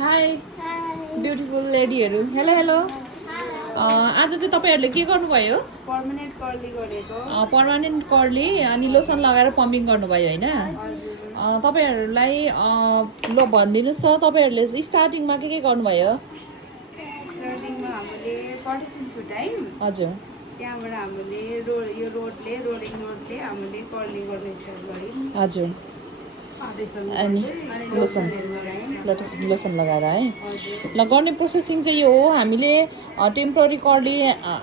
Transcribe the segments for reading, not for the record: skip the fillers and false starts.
High beautiful लेडीहरू hello hello आज चाहिँ तपाईँहरूले के गर्नुभयो पर्मानेन्ट कर्ली गरेको पर्मानेन्ट कर्ली अनि लोसन लगाएर पम्पिङ गर्नुभयो होइन तपाईँहरूलाई ल भनिदिनुहोस् त तपाईँहरूले स्टार्टिङमा के गर्नुभयो स्टार्टिङमा हामीले कटिसन छुट्यायौँ हजुर त्यहाँबाट हामीले यो रोलिङ रोडले हामीले कर्लिङ गर्न स्टार्ट गऱ्यौँ हजुर अनि लोसन लोसन लगाएर है ल गर्ने प्रोसेसिङ चाहिँ यो हो हामीले टेम्पोररी कर्ली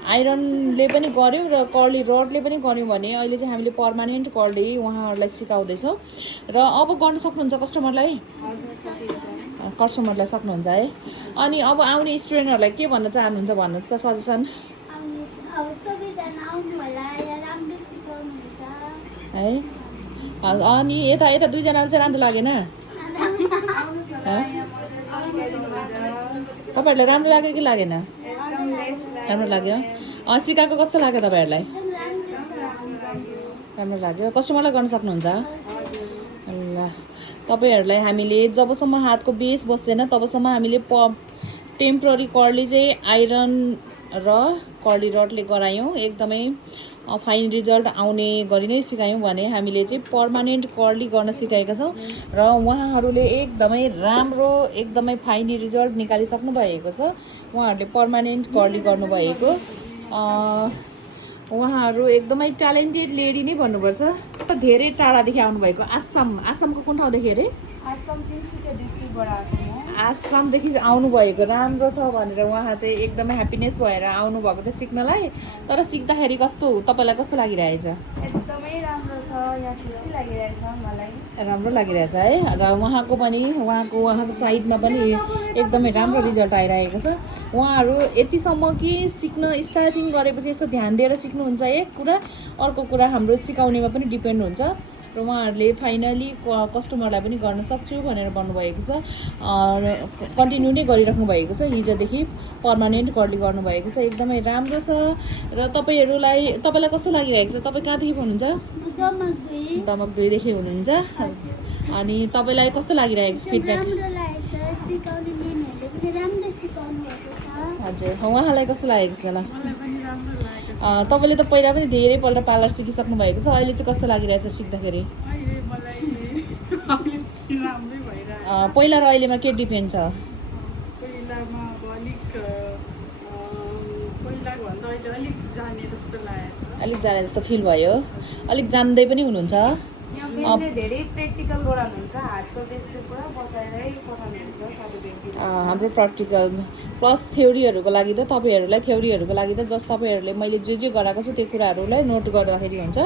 आइरनले पनि गऱ्यौँ र कर्ली रडले पनि गऱ्यौँ भने अहिले चाहिँ हामीले पर्मानेन्ट कर्ली उहाँहरूलाई सिकाउँदैछौँ र अब गर्न सक्नुहुन्छ कस्टमरलाई सक्नुहुन्छ है अनि अब आउने स्टुडेन्टहरूलाई के भन्न चाहनुहुन्छ भन्नुहोस् त सजेसन है अनि यता यता दुईजनाले चाहिँ राम्रो लागेन तपाईँहरूलाई राम्रो लाग्यो कि लागेन राम्रो लाग्यो सिकाएको कस्तो लाग्यो तपाईँहरूलाई राम्रो लाग्यो कस्टमरलाई गर्न सक्नुहुन्छ ल तपाईँहरूलाई हामीले जबसम्म हातको बेस बस्दैन तबसम्म हामीले टेम्पोररी कर्ली चाहिँ आइरन र कर्ली रडले गरायौँ एकदमै फाइन रिजल्ट आउने गरी नै सिकायौँ भने हामीले चाहिँ पर्मानेन्ट कर्ली गर्न सिकाएका छौँ र उहाँहरूले एकदमै राम्रो एकदमै फाइन रिजल्ट निकालिसक्नु भएको छ उहाँहरूले पर्मानेन्ट कर्ली गर्नुभएको उहाँहरू एकदमै ट्यालेन्टेड लेडी नै भन्नुपर्छ धेरै टाढादेखि आउनुभएको आसामको कुन ठाउँदेखि अरे आसामदेखि आउनुभएको राम्रो छ भनेर उहाँ चाहिँ एकदमै ह्याप्पिनेस भएर आउनुभएको थियो सिक्नलाई तर सिक्दाखेरि कस्तो तपाईँलाई कस्तो लागिरहेछ एकदमै राम्रो छ यहाँ खुसी लागिरहेछ मलाई राम्रो लागिरहेछ है र उहाँको साइडमा पनि एकदमै राम्रो रिजल्ट आइरहेको छ उहाँहरू यतिसम्म कि सिक्न स्टार्टिङ गरेपछि यस्तो ध्यान दिएर सिक्नुहुन्छ एक कुरा अर्को कुरा हाम्रो सिकाउनेमा पनि डिपेन्ड हुन्छ र उहाँहरूले फाइनली कस्टमरलाई पनि गर्न सक्छु भनेर भन्नुभएको छ कन्टिन्यू नै गरिराख्नु भएको छ हिजोदेखि पर्मानेन्ट कर्ली गर्नुभएको छ एकदमै राम्रो छ र तपाईँलाई कस्तो लागिरहेको छ तपाईँ कहाँदेखि हुनुहुन्छ दमक 2 देखि हुनुहुन्छ अनि तपाईँलाई कस्तो लागिरहेको छ फिडब्याक हजुर उहाँलाई कस्तो लागेको छ ल तपाईँले त पहिला पनि धेरैपल्ट पार्लर सिकिसक्नु भएको छ अहिले चाहिँ कस्तो लागिरहेछ सिक्दाखेरि पहिला र अहिलेमा के डिफरेन्ट छ अलिक जाने जस्तो फिल भयो अलिक जान्दै पनि हुनुहुन्छ धेरै प्र्याक्टिकल गराउनुहुन्छ हातको बेस चाहिँ पुरा बसाएरै पठाउनुहुन्छ हाम्रो प्र्याक्टिकल प्लस थ्योरीहरूको लागि त तपाईँहरूलाई थ्योरीहरूको लागि त जस्ट तपाईँहरूले मैले जे गराएको छु त्यो कुराहरूलाई नोट गर्दाखेरि हुन्छ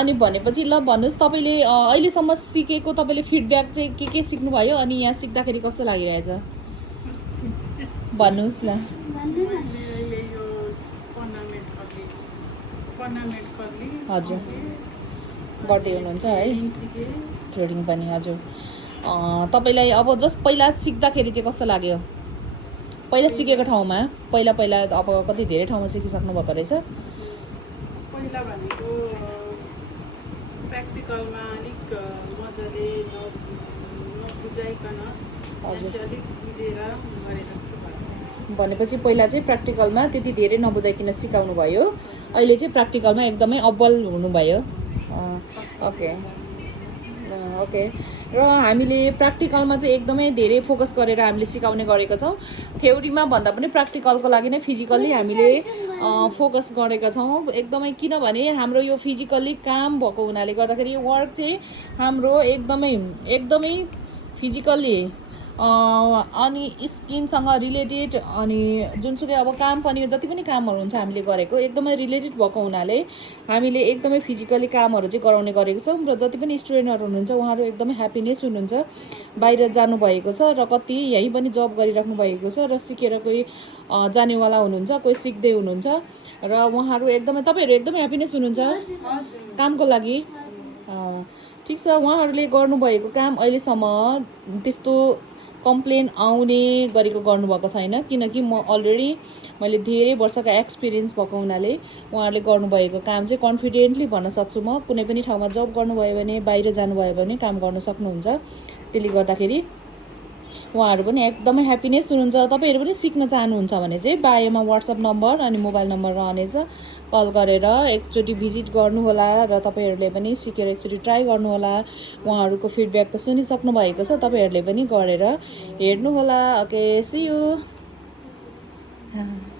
अनि भनेपछि ल भन्नुहोस् तपाईँले अहिलेसम्म सिकेको तपाईँले फिडब्याक चाहिँ के सिक्नुभयो अनि यहाँ सिक्दाखेरि कस्तो लागिरहेछ भन्नुहोस् ल हजुर गर्दै हुनुहुन्छ है थ्रेडिङ पनि हजुर तपाईँलाई अब जस्ट पहिला सिक्दाखेरि चाहिँ कस्तो लाग्यो पहिला सिकेको ठाउँमा पहिला अब कति धेरै ठाउँमा सिकिसक्नु भएको रहेछ पहिला भनेको प्र्याक्टिकलमा अलिक मजाले नबुझाइकन हजुर अलिक बुझेर गरे जस्तो भयो भनेपछि पहिला चाहिँ प्र्याक्टिकलमा त्यति धेरै नबुझाइकन सिकाउनु भयो अहिले चाहिँ प्र्याक्टिकलमा एकदमै अब्बल हुनुभयो ओके र हामीले प्र्याक्टिकलमा चाहिँ एकदमै धेरै फोकस गरेर हामीले सिकाउने गरेका छौँ थ्योरीमा भन्दा पनि प्र्याक्टिकलको लागि नै फिजिकल्ली हामीले फोकस गरेका छौँ एकदमै किनभने हाम्रो यो फिजिकल्ली काम भएको हुनाले गर्दाखेरि यो वर्क चाहिँ हाम्रो एकदमै फिजिकल्ली अनि स्किनसँग रिलेटेड अनि जुनसुकै अब काम पनि जति पनि कामहरू हुन्छ हामीले गरेको एकदमै रिलेटेड भएको हुनाले हामीले एकदमै फिजिकली कामहरू चाहिँ गराउने गरेको छौँ र जति पनि स्टुडेन्टहरू हुनुहुन्छ उहाँहरू एकदमै ह्याप्पिनेस हुनुहुन्छ बाहिर जानुभएको छ र कति यहीँ पनि जब गरिराख्नु भएको छ र सिकेर कोही जानेवाला हुनुहुन्छ कोही सिक्दै हुनुहुन्छ र उहाँहरू तपाईँहरू एकदमै ह्याप्पिनेस हुनुहुन्छ कामको लागि ठिक छ उहाँहरूले गर्नुभएको काम अहिलेसम्म त्यस्तो कम्प्लेन आउने गरेको गर्नुभएको छैन किनकि म अलरेडी मैले धेरै वर्षको एक्सपिरियन्स भएको हुनाले उहाँहरूले गर्नुभएको काम चाहिँ कन्फिडेन्टली भन्न सक्छु म कुनै पनि ठाउँमा जब गर्नुभयो भने बाहिर जानुभयो भने काम गर्न सक्नुहुन्छ त्यसले गर्दाखेरि उहाँहरू पनि एकदमै ह्याप्पिनेस हुनुहुन्छ। तपाईँहरू पनि सिक्न चाहनुहुन्छ भने चाहिँ बायोमा WhatsApp नम्बर अनि मोबाइल नम्बर रहनेछ, कल गरेर एकचोटि भिजिट गर्नुहोला र तपाईँहरूले पनि सिकेर एकचोटि ट्राई गर्नुहोला। उहाँहरूको फिडब्याक त सुनिसक्नु भएको छ, तपाईँहरूले पनि गरेर हेर्नुहोला। Okay, see you.